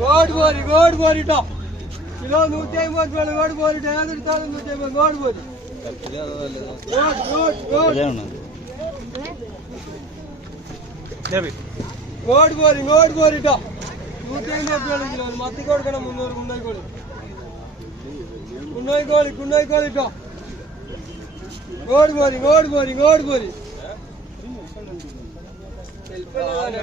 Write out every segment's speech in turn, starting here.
God പോരി God പോരിട്ടോ kilo നൂറ്റി അമ്പത് ഗോഡ് പോരിട്ടോ ഏതെടുത്താലും നൂറ്റി അമ്പത് ഗോഡ് പോരി ಓಡ್ ಗೋರಿ ನೋಡ್ ಗೋರಿ ಮತ್ತೆ ಕೊಡ್ಕಣ ಮುನ್ನೂರು ಕುನ್ನೋಯ್ಕೊಳ್ಳಿ ಕುನ್ನೋಯ್ಕೊಳ್ಳಿ ಕುನ್ನೋಯ್ಕೊಳ್ಳಿ ನೋಡ್ ಗೋರಿ ನೋಡ್ ಗೋರಿ ನೋಡ್ ಗೋರಿ ಕಾవాలి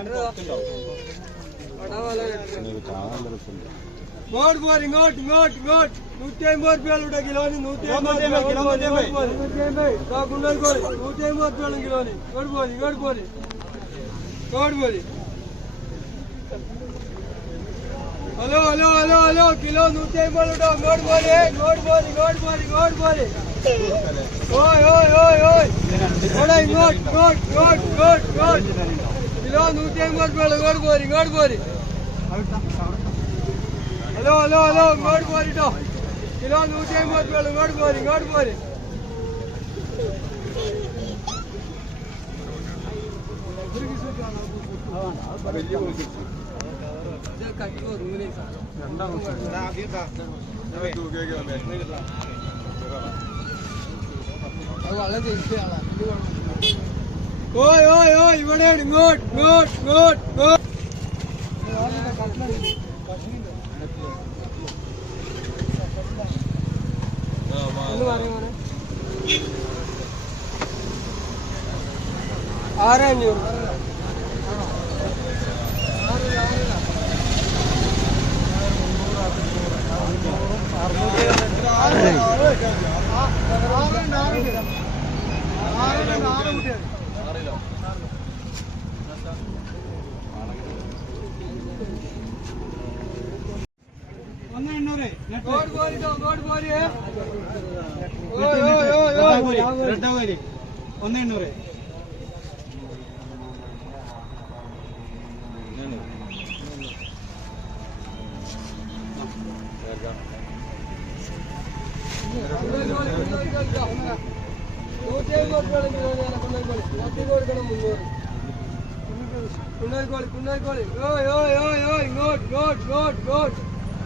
ഗോഡ് പോരി ഗോഡ് പോരി ഗോഡ് പോരി ഇങ്ങോട്ട് പോരി ഇങ്ങോട്ട് ഇങ്ങോട്ട് ഇങ്ങോട്ട് നൂറ്റി അമ്പത് റുപ്യ കിലോന് നൂറ്റി അമ്പത് കൊണ്ടുപോയിക്കോളി നൂറ്റി അമ്പത് റുപ്യ കിലോന് ഇങ്ങോട്ട് പോരി ഇങ്ങോട്ട് പോരി ഇങ്ങോട്ട് പോരി hello hello hello hello kilo നൂറ്റി അമ്പത് കേട്ടോ ഇങ്ങോട്ട് പോരി ഇങ്ങോട്ട് പോരി ഇങ്ങോട്ട് പോരി ഇങ്ങോട്ട് പോരി ഓയ് ഓയ് ഓയ് ഓയ് ഇവിടെ ഇങ്ങോട്ട് ഇങ്ങോട്ട് ഇങ്ങോട്ട് ഇങ്ങോട്ട് ഇങ്ങോട്ട് കിലോ നൂറ്റി അമ്പത് റുപ്യ ഇങ്ങോട്ട് പോരി ഇങ്ങോട്ട് പോരി ഹലോ ഹലോ ഹലോ ഇങ്ങോട്ട് പോരിട്ടോ. കിലോ നൂറ്റി അമ്പത് രൂപ ഇങ്ങോട്ട് പോരി ഇങ്ങോട്ട് പോരി. ഓയ് ഓയ് ഓയ് ഇവിടെ ഇങ്ങോട്ട് ഇങ്ങോട്ട് ഇങ്ങോട്ട് ഇങ്ങോട്ട്. ആറ് അഞ്ഞൂറ്. ഗോഡ് പോരിട്ടോ ഗോഡ് പോരി ഓയ് ഓയ് ഓയ് ഓയ് റെഡാവൂലി ഒന്ന് എണ്ണൂറ് കുണ്ണായിക്കോളി കുണ്ണായിക്കോളി ഓയ് ഓയ് ഓയ് ഓയ് ഇങ്ങോട്ട് ഇങ്ങോട്ട് ഇങ്ങോട്ട് ഇങ്ങോട്ട്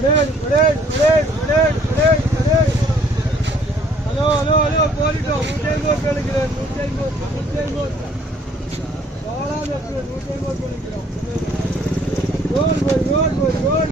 ஹலோ ஹலோ ஹலோ போலிட்டோ நூற்றி ஐம்பது கிடைக்கிறேன் நூற்றி ஐம்பது நூற்றி ஐம்பது நூற்றி ஐம்பது கிடைக்கிறேன்